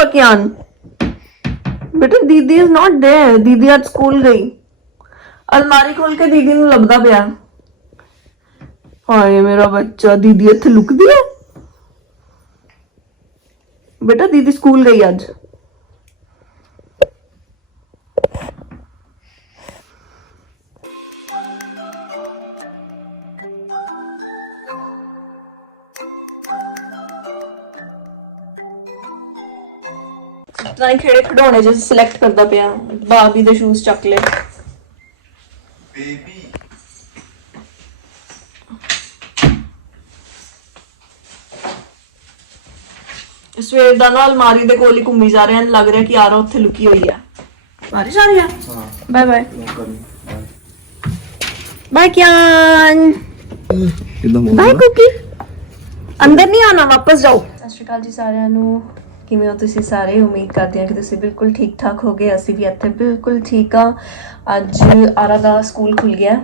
हुआ कियान? बेटा दीदी इज नॉट देयर, दीदी आज स्कूल गई। अलमारी खोल के दीदी ਨੂੰ ਲੱਭਦਾ ਪਿਆ। ਹਾਏ ਮੇਰਾ ਬੱਚਾ, दीदी ਇੱਥੇ ਲੁਕਦੀ ਹੈ। बेटा दीदी स्कूल गई आज। इतना ही खेड़े खिडौने जैसे सिलेक्ट करता पिया। बाबी दे शूज चक ले। बेबी ਸਵੇਰ ਦਾ ਨਾ ਅਲਮਾਰੀ ਦੇ ਕੋਲ ਹੀ ਘੁੰਮੀ ਜਾ ਰਹੇ ਹਨ, ਲੱਗ ਰਿਹਾ ਕਿ ਆਰਾ ਉੱਥੇ ਲੁਕੀ ਹੋਈ ਹੈ। ਬਾਰਿਸ਼ ਆ ਰਹੀ ਹੈ। ਹਾਂ ਬਾਏ ਬਾਏ ਬਾਏ ਬਾਏ ਕਿਆਨ ਕਿਦਾਂ ਬਾਏ ਕੁਕੀ। ਅੰਦਰ ਨਹੀਂ ਆਣਾ, ਵਾਪਸ ਜਾਓ। ਸਤਿ ਸ਼੍ਰੀ ਅਕਾਲ ਜੀ ਸਾਰਿਆਂ ਨੂੰ, ਕਿਵੇਂ ਹੋ ਤੁਸੀਂ ਸਾਰੇ? ਉਮੀਦ ਕਰਦੇ ਹਾਂ ਕਿ ਤੁਸੀਂ ਬਿਲਕੁਲ ਠੀਕ ਠਾਕ ਹੋਗੇ। ਅਸੀਂ ਵੀ ਇੱਥੇ ਬਿਲਕੁਲ ਠੀਕ ਆ। ਅੱਜ ਆਰਾ ਦਾ ਸਕੂਲ ਖੁੱਲ ਗਿਆ,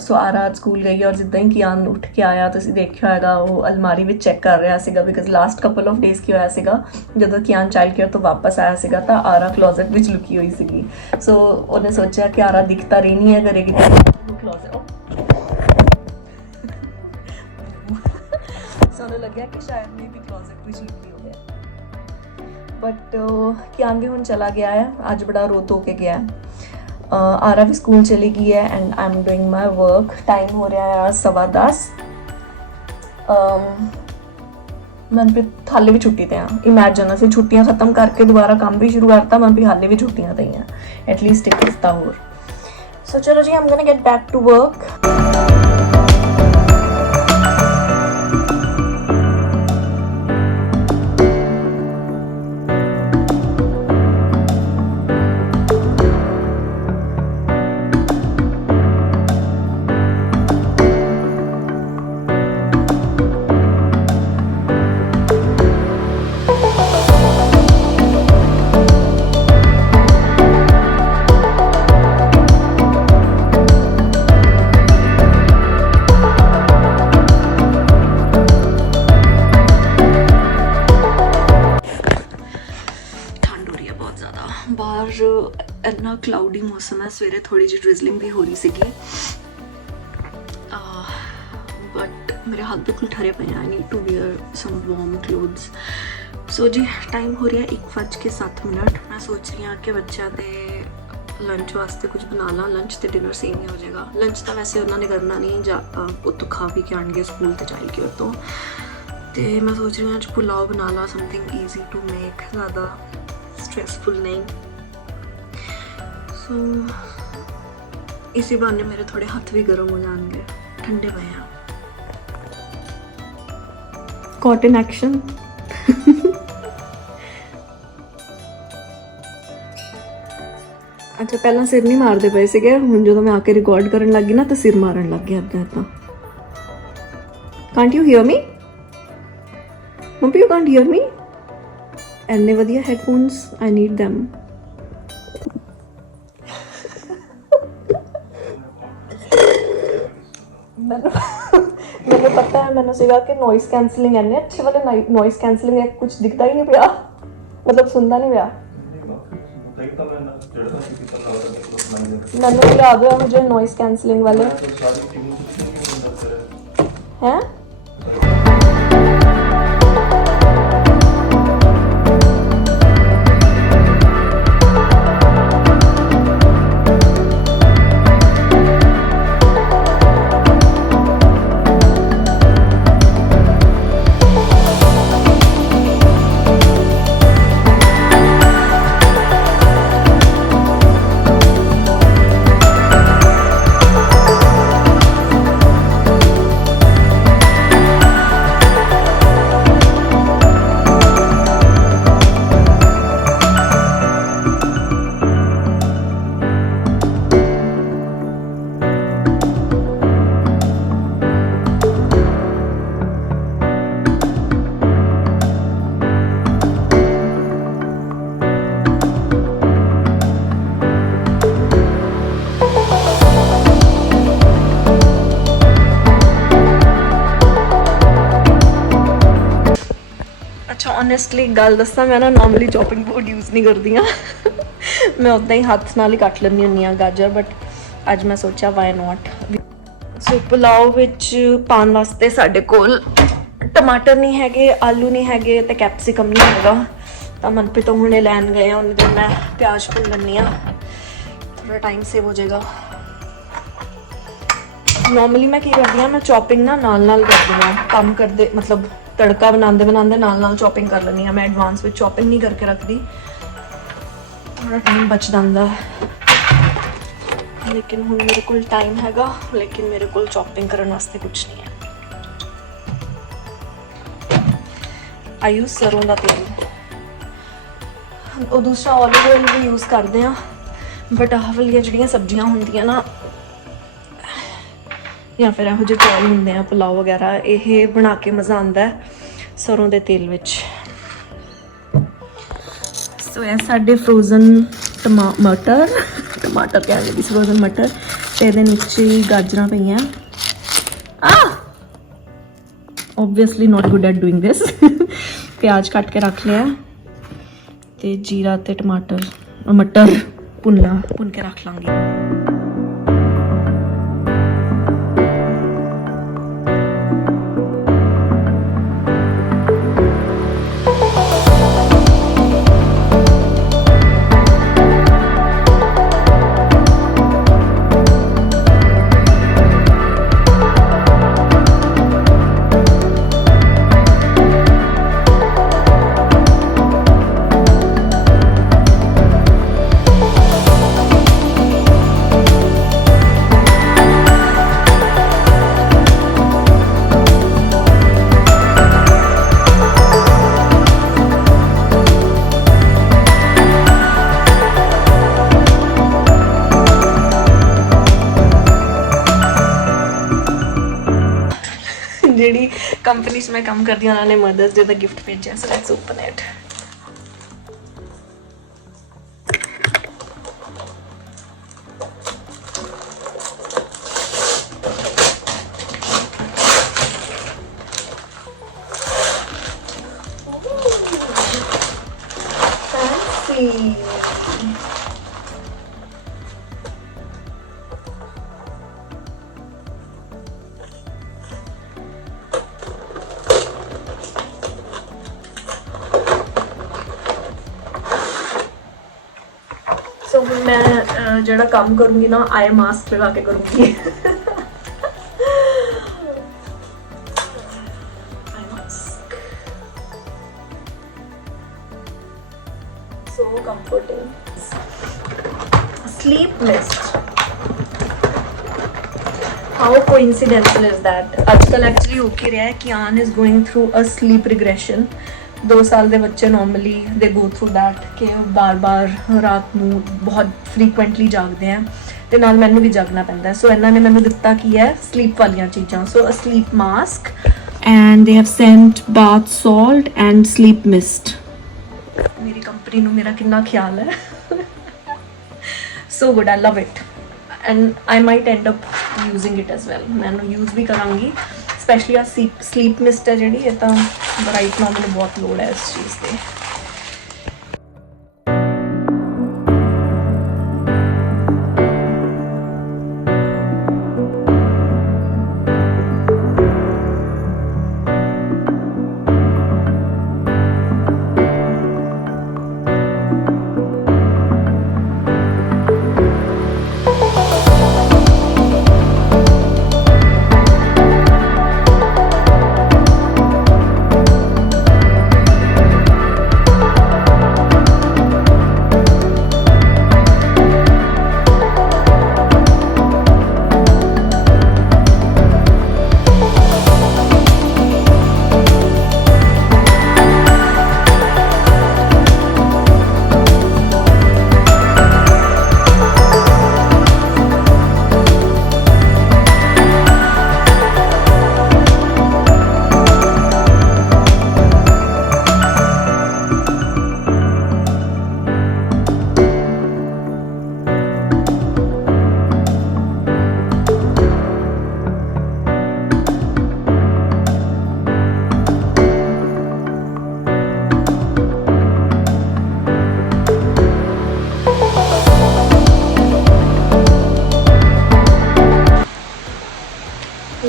ਸੋ ਆਰਾ ਅੱਜ ਸਕੂਲ ਗਈ ਔਰ ਜਿੱਦਾਂ ਹੀ ਕਿਆਨ ਉੱਠ ਕੇ ਆਇਆ, ਤੁਸੀਂ ਦੇਖਿਆ ਹੋਏਗਾ ਉਹ ਅਲਮਾਰੀ ਵਿੱਚ ਚੈੱਕ ਕਰ ਰਿਹਾ ਸੀਗਾ, because last couple of days ਕੀ ਹੋਇਆ ਸੀਗਾ, ਜਦੋਂ ਕਿਆਨ ਚਾਈਲਡ ਕੇਅਰ ਤੋਂ ਵਾਪਸ ਆਇਆ ਸੀਗਾ ਤਾਂ ਆਰਾ ਕਲੋਜ਼ਟ ਵਿੱਚ ਲੁਕੀ ਹੋਈ ਸੀਗੀ। ਸੋ ਉਹਨੇ ਸੋਚਿਆ ਕਿ ਆਰਾ ਦਿਖ ਤਾਂ ਰਹੀ ਨਹੀਂ ਹੈ, ਕਰੇਗੀ ਕਲੋਜ਼ਟ। ਸੋ ਉਹਨੂੰ ਲੱਗਿਆ ਕਿ ਸ਼ਾਇਦ ਮੇ ਵੀ ਕਲੋਜ਼ਟ ਵਿੱਚ ਲੁਕੀ ਹੋ ਗਿਆ, ਬਟ ਕਿਆਨ ਵੀ ਹੁਣ ਚਲਾ ਗਿਆ ਹੈ। ਅੱਜ ਬੜਾ ਰੋ ਧੋ ਕੇ ਗਿਆ ਹੈ। आरा भी स्कूल चली गई है and I am doing my work. Time हो रहा है 10:15। मन भी हाले भी छुट्टी ते हाँ। इमैजिन असीं छुट्टियां खत्म करके दोबारा काम भी शुरू करता, मन भी हाले भी छुट्टियां ते हैं, एटलीस्ट एक हफ्ता होर। सो चलो जी, I am gonna get back to work. ਬਾਹਰ ਇੰਨਾ ਕਲਾਉਡੀ ਮੌਸਮ ਹੈ। ਸਵੇਰੇ ਥੋੜੀ ਜਿਹੀ ਡ੍ਰਿਜ਼ਲਿੰਗ ਵੀ ਹੋ ਰਹੀ ਸੀਗੀ, ਬਟ ਮੇਰੇ ਹੱਥ ਬਿਲਕੁਲ ਠਰੇ ਪਏ ਆ। I need to wear some warm clothes. So ਜੀ ਟਾਈਮ ਹੋ ਰਿਹਾ 1:07। ਮੈਂ ਸੋਚ ਰਹੀ ਹਾਂ ਕਿ ਬੱਚਿਆਂ ਦੇ ਲੰਚ ਵਾਸਤੇ ਕੁਝ ਬਣਾ ਲਾਂ। ਲੰਚ ਤੇ ਡਿਨਰ ਸੇਮ ਹੀ ਹੋ ਜਾਏਗਾ। ਲੰਚ ਤਾਂ ਵੈਸੇ ਉਹਨਾਂ ਨੇ ਕਰਨਾ ਨਹੀਂ, ਜਾਂ ਉੱਥੋਂ ਖਾ ਵੀ ਕੇ ਆਉਣਗੇ ਸਕੂਲ ਤੇ ਚਾਈਲਡ ਕੇਅਰ ਤੋਂ। ਤੇ ਮੈਂ ਸੋਚ ਰਹੀ ਹਾਂ ਅੱਜ ਪੁਲਾਓ ਬਣਾ ਲਾਂ, ਸਮਥਿੰਗ ਈਜ਼ੀ ਟੂ ਮੇਕ, ਜ਼ਿਆਦਾ स्ट्रेसफुल नहीं। सो इसी बहाने मेरे थोड़े हाथ भी गर्म हो जाएंगे, ठंडे पे हैं। Cotton action. अच्छा पहला सिर नहीं मारते पे सीगे, हुण जो मैं आके रिकॉर्ड करन लग गई ना तो सिर मारन लग गया इदां। Can't you hear me mummy? You can't hear me? ਇੰਨੇ ਵਧੀਆ ਹੈਡਫੋਨਸ, ਆਈ ਨੀਡ them। ਮੈਨੂੰ ਪਤਾ ਹੈ, ਮੈਨੂੰ ਸੀਗਾ ਕਿ ਨੋਇਸ ਕੈਂਸਲਿੰਗ ਇੰਨੇ ਅੱਛੇ ਵਾਲੇ ਨੋਇਸ ਕੈਂਸਲਿੰਗ ਹੈ, ਕੁਝ ਦਿਖਦਾ ਹੀ ਨਹੀਂ ਪਿਆ, ਮਤਲਬ ਸੁਣਦਾ ਨਹੀਂ ਪਿਆ। ਮੈਨੂੰ ਲਿਆ ਦਿਓ ਮੁਝੇ ਨੋਇਸ ਕੈਂਸਲਿੰਗ ਵਾਲੇ। ਹੈ ਓਨੈਸਟਲੀ ਗੱਲ ਦੱਸਾਂ, ਮੈਂ ਨਾ ਨਾਰਮਲੀ ਚੌਪਿੰਗ ਬੋਰਡ ਯੂਜ਼ ਨਹੀਂ ਕਰਦੀ ਹਾਂ। ਮੈਂ ਉੱਦਾਂ ਹੀ ਹੱਥ ਨਾਲ ਹੀ ਕੱਟ ਲੈਂਦੀ ਹੁੰਦੀ ਹਾਂ ਗਾਜਰ, ਬਟ ਅੱਜ ਮੈਂ ਸੋਚਿਆ ਵਾਈ ਨੋਟ। ਸੋ ਪੁਲਾਓ ਵਿੱਚ ਪਾਉਣ ਵਾਸਤੇ ਸਾਡੇ ਕੋਲ ਟਮਾਟਰ ਨਹੀਂ ਹੈਗੇ, ਆਲੂ ਨਹੀਂ ਹੈਗੇ ਤੇ ਕੈਪਸੀਕਮ ਨਹੀਂ ਹੈਗਾ, ਤਾਂ ਮਨਪ੍ਰੀਤ ਤੋਂ ਹੁਣੇ ਲੈਣ ਗਏ ਆ। ਉਹਨੇ ਦਿਨ ਮੈਂ ਪਿਆਜ਼ ਭੁੰਨ ਲੈਂਦੀ ਹਾਂ, ਥੋੜਾ ਟਾਈਮ ਸੇਵ ਹੋ ਜਾਏਗਾ। ਨੋਰਮਲੀ ਮੈਂ ਕੀ ਕਰਦੀ ਹਾਂ, ਮੈਂ ਚੌਪਿੰਗ ਨਾ ਨਾਲ ਕਰਦੀ ਹਾਂ ਕੰਮ ਕਰਦੇ, ਮਤਲਬ ਤੜਕਾ ਬਣਾਉਂਦੇ ਨਾਲ ਚੌਪਿੰਗ ਕਰ ਲੈਂਦੀ ਹਾਂ। ਮੈਂ ਐਡਵਾਂਸ ਵਿੱਚ ਚੌਪਿੰਗ ਨਹੀਂ ਕਰਕੇ ਰੱਖਦੀ, ਥੋੜਾ ਟਾਈਮ ਬਚ ਜਾਂਦਾ। ਲੇਕਿਨ ਹੁਣ ਮੇਰੇ ਕੋਲ ਟਾਈਮ ਹੈਗਾ, ਲੇਕਿਨ ਮੇਰੇ ਕੋਲ ਚੌਪਿੰਗ ਕਰਨ ਵਾਸਤੇ ਕੁਝ ਨਹੀਂ ਹੈ। ਆਈ ਯੂਜ਼ ਸਰੋਂ ਦਾ ਤੇਲ, ਉਹ ਦੂਸਰਾ olive oil ਵੀ ਯੂਜ਼ ਕਰਦੇ ਹਾਂ, ਬਟ ਆਹ ਵਾਲੀਆਂ ਜਿਹੜੀਆਂ ਸਬਜ਼ੀਆਂ ਹੁੰਦੀਆਂ ਨਾ, ਜਾਂ ਫਿਰ ਇਹੋ ਜਿਹੇ ਚੌਲ ਹੁੰਦੇ ਆ ਪੁਲਾਓ ਵਗੈਰਾ, ਇਹ ਬਣਾ ਕੇ ਮਜ਼ਾ ਆਉਂਦਾ ਹੈ ਸਰੋਂ ਦੇ ਤੇਲ ਵਿੱਚ। ਸੋ ਇਹ ਸਾਡੇ ਫਰੋਜ਼ਨ ਟਮਾਟਰ ਕਹਿ ਰਹੀ ਸੀ, ਫਰੋਜ਼ਨ ਮਟਰ, ਤੇ ਇਹਦੇ ਨੀਚੇ ਗਾਜਰਾਂ ਪਈਆਂ। obviously not good at doing this। ਪਿਆਜ਼ ਕੱਟ ਕੇ ਰੱਖ ਲਿਆ ਤੇ ਜੀਰਾ ਤੇ ਮਟਰ ਭੁੰਨ ਕੇ ਰੱਖ ਲਾਂਗੀ। ਜਿਹੜੀ ਕੰਪਨੀ 'ਚ ਮੈਂ ਕੰਮ ਕਰਦੀ ਹਾਂ, ਉਹਨਾਂ ਨੇ ਮਦਰਸ ਡੇ ਦਾ ਗਿਫਟ ਭੇਜਿਆ। So let's open it. Fancy. So ਹੁਣ ਮੈਂ ਜਿਹੜਾ ਕੰਮ ਕਰੂੰਗੀ ਨਾ, ਆਈ ਮਾਸਕ ਲਗਾ ਕੇ ਕਰੂੰਗੀ। Eye mask so comforting. sleep mist, how coincidental is that? ਅੱਜਕੱਲ ਐਕਚੁਅਲੀ ਹੋ ਕੀ ਰਿਹਾ ਹੈ ਕਿ Aan is going through a sleep regression. 2 ਸਾਲ ਦੇ ਬੱਚੇ ਨੋਰਮਲੀ ਦੇ ਗੋ ਥਰੂ ਦੈਟ, ਕਿ ਬਾਰ-ਬਾਰ ਰਾਤ ਨੂੰ ਬਹੁਤ ਫ੍ਰੀਕੁਐਂਟਲੀ ਜਾਗਦੇ ਆ, ਤੇ ਨਾਲ ਮੈਨੂੰ ਵੀ ਜਾਗਣਾ ਪੈਂਦਾ। ਸੋ ਇਹਨਾਂ ਨੇ ਮੈਨੂੰ ਦਿੱਤਾ ਕੀ ਹੈ, ਸਲੀਪ ਵਾਲੀਆਂ ਚੀਜ਼ਾਂ। So a sleep mask and they have sent bath salt and sleep mist. ਮੇਰੀ ਕੰਪਨੀ ਨੂੰ ਮੇਰਾ ਕਿੰਨਾ ਖਿਆਲ ਹੈ। So good, I love it and I might end up using it as well. ਮੈਂ ਇਹਨੂੰ ਯੂਜ਼ ਵੀ ਕਰਾਂਗੀ, ਸਪੈਸ਼ਲੀ ਆ ਸਲੀਪ ਮਿਸਟ ਹੈ ਜਿਹੜੀ, ਇਹ ਤਾਂ ਰਾਈਟ ਨਾਓ ਮੈਨੂੰ ਬਹੁਤ ਲੋੜ ਹੈ ਇਸ ਚੀਜ਼ ਦੀ।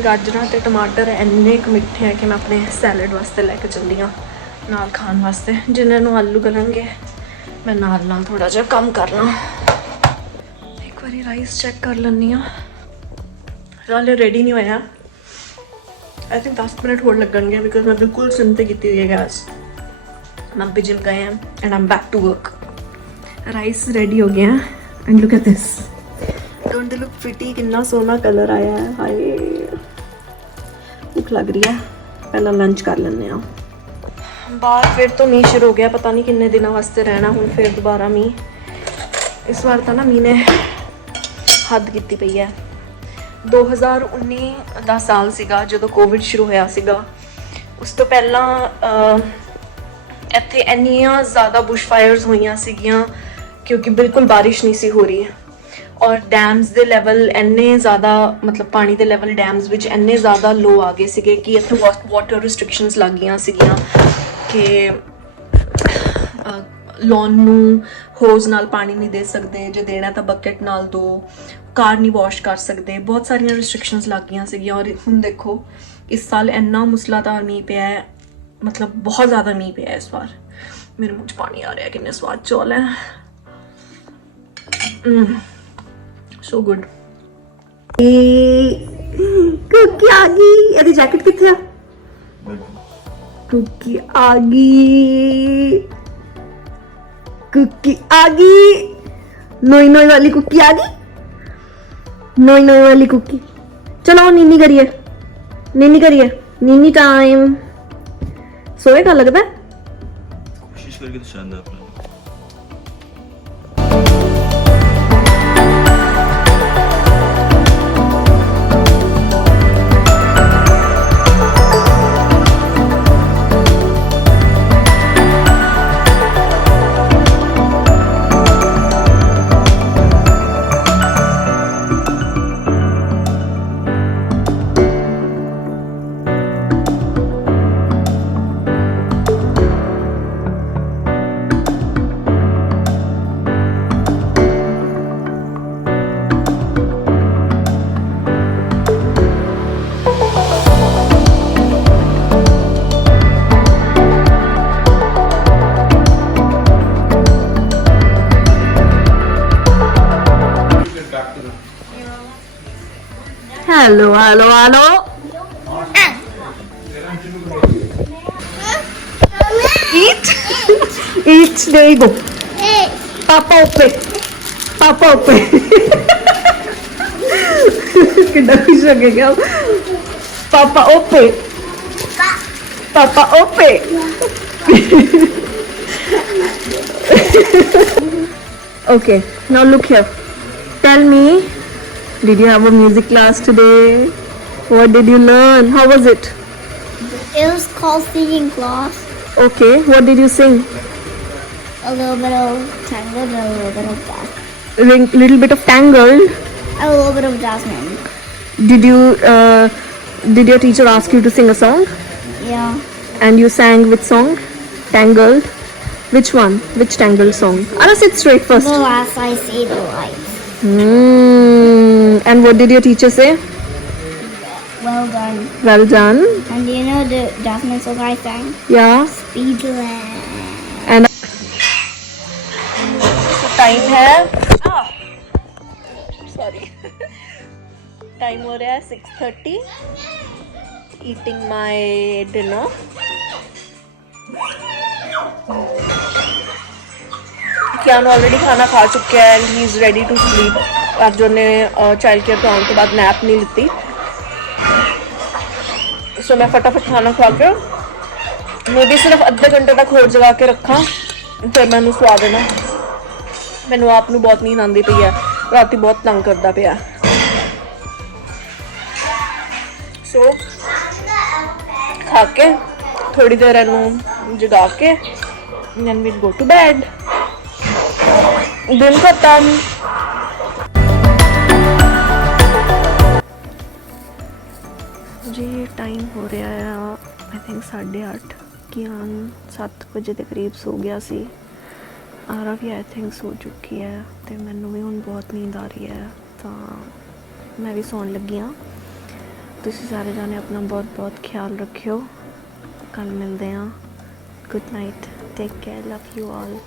ਗਾਜਰਾਂ ਤੇ ਟਮਾਟਰ ਇੰਨੇ ਕੁ ਮਿੱਠੇ ਆ ਕਿ ਮੈਂ ਆਪਣੇ ਸੈਲਡ ਵਾਸਤੇ ਲੈ ਕੇ ਚੱਲੀ ਹਾਂ ਨਾਲ ਖਾਣ ਵਾਸਤੇ। ਜਿਨ੍ਹਾਂ ਨੂੰ ਆਲੂ ਗਲਣਗੇ ਮੈਂ ਨਾਲ ਥੋੜਾ ਜਿਹਾ ਕੰਮ ਕਰਨਾ। ਇੱਕ ਵਾਰੀ ਰਾਈਸ ਚੈੱਕ ਕਰ ਲੈਂਦੀ ਹਾਂ। ਹਾਲੇ ਰੈਡੀ ਨਹੀਂ ਹੋਇਆ। आई थिंक 10 मिनट होर लगेंगे बिकॉज मैं बिल्कुल सिम पे की हुई है गैस। मम्मी जिम गए हैं and I am back to work. Rice ready हो गया and look at this, don't they look pretty, कितना सोना कलर आया है। हाय भूख लग रही है, पहला लंच कर लेने आ। बाहर फिर तो मीह शुरू हो गया, पता नहीं किन्ने दिनों वास्ते रहना हुण फिर दोबारा मीह। इस बार तो ना मीह ने हद की पई है। 2019 ਦਾ ਸਾਲ ਸੀਗਾ ਜਦੋਂ ਕੋਵਿਡ ਸ਼ੁਰੂ ਹੋਇਆ ਸੀਗਾ। ਉਸ ਤੋਂ ਪਹਿਲਾਂ ਇੱਥੇ ਇੰਨੀਆਂ ਜ਼ਿਆਦਾ ਬੁਸ਼ ਫਾਇਰਸ ਹੋਈਆਂ ਸੀਗੀਆਂ ਕਿਉਂਕਿ ਬਿਲਕੁਲ ਬਾਰਿਸ਼ ਨਹੀਂ ਸੀ ਹੋ ਰਹੀ ਔਰ ਡੈਮਸ ਦੇ ਲੈਵਲ ਇੰਨੇ ਜ਼ਿਆਦਾ, ਮਤਲਬ ਪਾਣੀ ਦੇ ਲੈਵਲ ਡੈਮਸ ਵਿੱਚ ਇੰਨੇ ਜ਼ਿਆਦਾ ਲੋ ਆ ਗਏ ਸੀਗੇ ਕਿ ਇੱਥੇ ਵਾਟਰ ਰਿਸਟ੍ਰਿਕਸ਼ਨਸ ਲੱਗ ਗਈਆਂ ਸੀਗੀਆਂ ਕਿ ਲੌਨ ਨੂੰ ਹੋਜ਼ ਨਾਲ ਪਾਣੀ ਨਹੀਂ ਦੇ ਸਕਦੇ, ਜੇ ਦੇਣਾ ਤਾਂ ਬਕਟ ਨਾਲ ਦੋ, ਕਾਰ ਨਹੀਂ ਵਾਸ਼ ਕਰ ਸਕਦੇ, ਬਹੁਤ ਸਾਰੀਆਂ ਰਿਸਟ੍ਰਿਕਸ਼ਨਸ ਲੱਗ ਗਈਆਂ ਸੀਗੀਆਂ। ਔਰ ਹੁਣ ਦੇਖੋ ਇਸ ਸਾਲ ਇੰਨਾ ਮੁਸਲਾਧਾਰ ਮੀਂਹ ਪਿਆ ਹੈ, ਮਤਲਬ ਬਹੁਤ ਜ਼ਿਆਦਾ ਮੀਂਹ ਪਿਆ ਇਸ ਵਾਰ। ਮੇਰੇ ਮੂੰਹ 'ਚ ਪਾਣੀ ਆ ਰਿਹਾ, ਕਿੰਨੇ ਸਵਾਦ ਚੌਲ ਹੈ। So good. ਕੁਕੀ ਆ ਗਈ। ਇਹਦੀ ਜੈਕਟ ਕਿੱਥੇ ਆ? ਕੁਕੀ ਆ ਗਈ, कुकी आ गई। नोई नोई वाली कुकी आ गई, नोई नोई वाली कुकी। चलो नीनी करिए, नीनी करिए, नीनी टाइम। सोएगा लगता है? कोशिश करके तो शानदार अपना। Hello, hello, hello. Eat. Eat. There you go. Papa open. Papa open. कितना खुश हो गया। Papa open. Papa open. Okay. Now look here. Tell me. Did you have a music class today? What did you learn? How was it? It was called singing class. Okay, what did you sing? A little bit of Tangled and a little bit of Jasmine. Little bit of Tangled. And a little bit of Jasmine. Did your teacher ask you to sing a song? Yeah. And you sang which song? Tangled. Which one? Which Tangled song? I'll sit straight first. The last I say the light. And what did your teacher say? Well done. Well done. And do you know the Jasmine song I sang? Yeah. Speedland. And time है sorry time हो रहा है 6:30. Eating my dinner. Kiaan already खाना खा चुका है and he is ready to sleep. ਅੱਜ ਉਹਨੇ ਚਾਈल्ड केयर ਤੋਂ ਆਉਣ ਤੋਂ ਬਾਅਦ ਨੈਪ ਨਹੀਂ ਲਿੱਤੀ, ਸੋ ਮੈਂ ਫਟਾਫਟ ਖਾਣਾ ਖਾ ਕੇ ਮੇਬੀ ਸਿਰਫ ਅੱਧੇ ਘੰਟੇ ਤੱਕ ਹੋਰ ਜਗਾ ਕੇ ਰੱਖਾਂ, ਫਿਰ ਮੈਨੂੰ ਸਵਾ ਦੇਣਾ। ਮੈਨੂੰ ਆਪ ਨੂੰ ਬਹੁਤ ਨੀਂਦ ਆਉਂਦੀ ਪਈ ਹੈ, ਰਾਤੀ ਬਹੁਤ ਤੰਗ ਕਰਦਾ ਪਿਆ। ਸੋ ਖਾ ਕੇ ਥੋੜੀ ਦੇਰ ਇਹਨੂੰ ਜਗਾ ਕੇ then we'll go to bed. दिन खत्म। जी टाइम हो रहा है आई थिंक 8:30। कियान 7 ਵਜੇ ਦੇ ਕਰੀਬ ਸੋ ਗਿਆ ਸੀ। ਆਰਾ ਵੀ ਆਈ ਥਿੰਕ ਸੋ ਚੁੱਕੀ ਹੈ ਤੇ ਮੈਨੂੰ ਵੀ ਹੁਣ ਬਹੁਤ ਨੀਂਦ ਆ ਰਹੀ ਹੈ ਤਾਂ ਮੈਂ ਵੀ ਸੌਣ ਲੱਗੀ ਹਾਂ। ਤੁਸੀਂ ਸਾਰੇ ਜਾਣੇ ਆਪਣਾ ਬਹੁਤ ਬਹੁਤ ਖਿਆਲ ਰੱਖਿਓ। ਕੱਲ ਮਿਲਦੇ ਹਾਂ। Good night, take care, love you all.